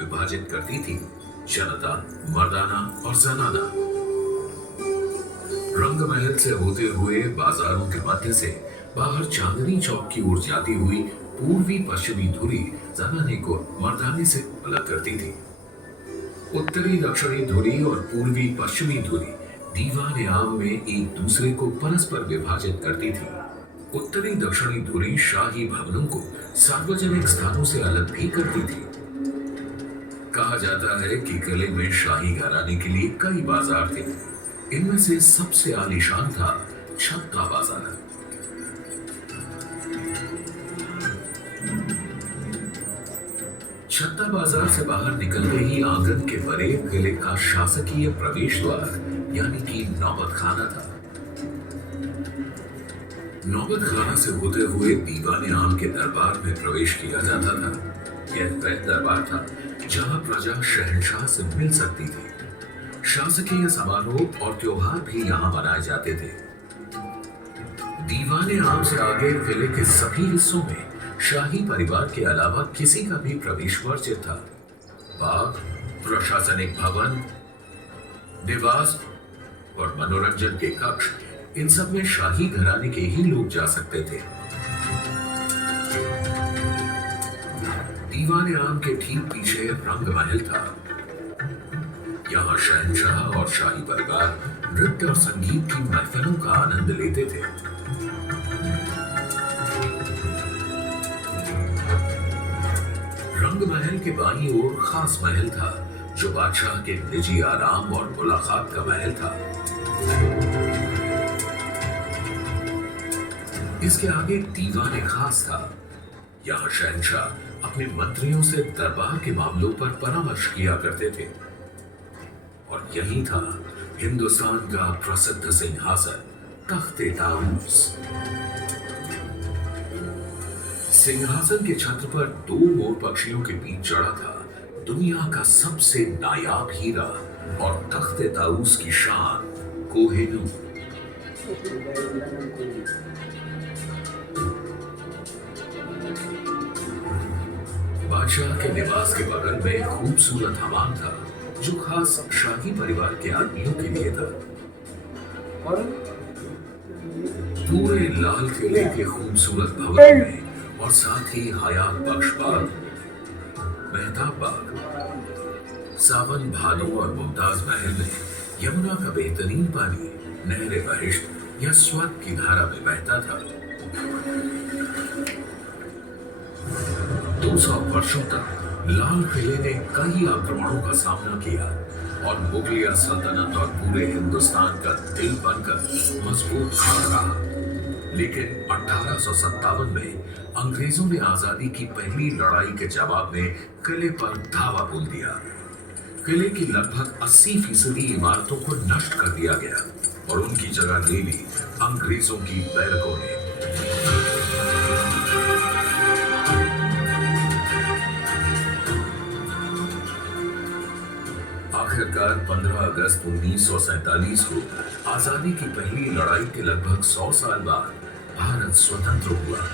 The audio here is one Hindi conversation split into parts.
विभाजित करती थी, जनता, मर्दाना और जनाना। रंगमहल से होते हुए बाजारों के मध्य से बाहर चांदनी चौक की ओर जाती हुई पूर्वी पश्चिमी धुरी जनाने को मर्दाने से अलग करती थी। उत्तरी दक्षिणी धुरी और पूर्वी पश्चिमी धुरी दीवान आम में एक दूसरे को परस्पर विभाजित करती थी। उत्तरी दक्षिणी धुरी शाही भवनों को सार्वजनिक स्थानों से अलग भी करती थी। कहा जाता है कि किले में शाही घराने के लिए कई बाजार थे। इनमें से सबसे आलीशान था छत्ता बाजार। छत्ता बाजार से बाहर निकलते ही आंगन के परे किले का शासकीय प्रवेश द्वार यानी कि नौबत खाना था। नौबत खाना से होते हुए दीवाने आम के दरबार में प्रवेश किया जाता था। यह वह दरबार था जहां प्रजा शहंशाह से मिल सकती थी। शासकीय समारोह और त्योहार भी यहाँ मनाए जाते थे। दीवाने आम से आगे किले के सभी हिस्सों में शाही परिवार के अलावा किसी का भी प्रवेश वर्जित था। बाग, प्रशासनिक भवन, निवास और मनोरंजन के कक्ष, इन सब में शाही घराने के ही लोग जा सकते थे। दीवाने आम के ठीक पीछे रंगमहल था। यहाँ शहंशाह और शाही परिवार नृत्य और संगीत की महफिलों का आनंद लेते थे। रंगमहल के बाईं ओर खास महल था जो बादशाह के निजी आराम और मुलाकात का महल था। इसके आगे दीवान खास था। यहाँ शहंशाह अपने मंत्रियों से दरबार के मामलों पर परामर्श किया करते थे। और यही था हिंदुस्तान का प्रसिद्ध सिंहासन तख्ते ताऊस। सिंहासन के छत्र पर दो मोर पक्षियों के बीच चढ़ा था दुनिया का सबसे नायाब हीरा और तख्ते ताऊस की शान कोहिनूर। बादशाह के निवास के बगल में खूबसूरत हमाम था जो खास शाही परिवार के आदमियों के लिए था। पूरे लाल किले के खूबसूरत भवन में और साथ ही हयात बख्श बाग, मेहताब बाग, सावन भादो और मुमताज महल में यमुना का बेहतरीन पानी नहरे बहिश्त या स्वर्ग की धारा में बहता था। 200 वर्षों तक लाल किले ने कई आक्रमणों का सामना किया और मुगलिया सल्तनत और पूरे हिंदुस्तान का दिल बनकर मजबूत खड़ा रहा। लेकिन 1857 में अंग्रेजों ने आजादी की पहली लड़ाई के जवाब में किले पर धावा बोल दिया। किले की लगभग 80% इमारतों को नष्ट कर दिया गया और उनकी जगह ले ली अंग्रेजों की बैरकों ने। आखिरकार 15 अगस्त 1947 को आजादी की पहली लड़ाई के लगभग 100 साल बाद भारत स्वतंत्र हुआ।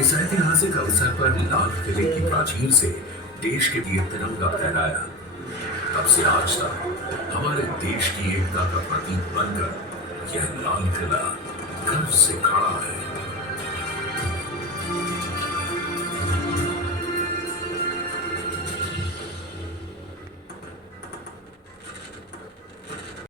इस ऐतिहासिक अवसर पर लाल किले की प्राचीर से देश के लिए तिरंगा फहराया। तब से आज तक हमारे देश की एकता का प्रतीक बनकर यह लाल किला गर्व से खड़ा है।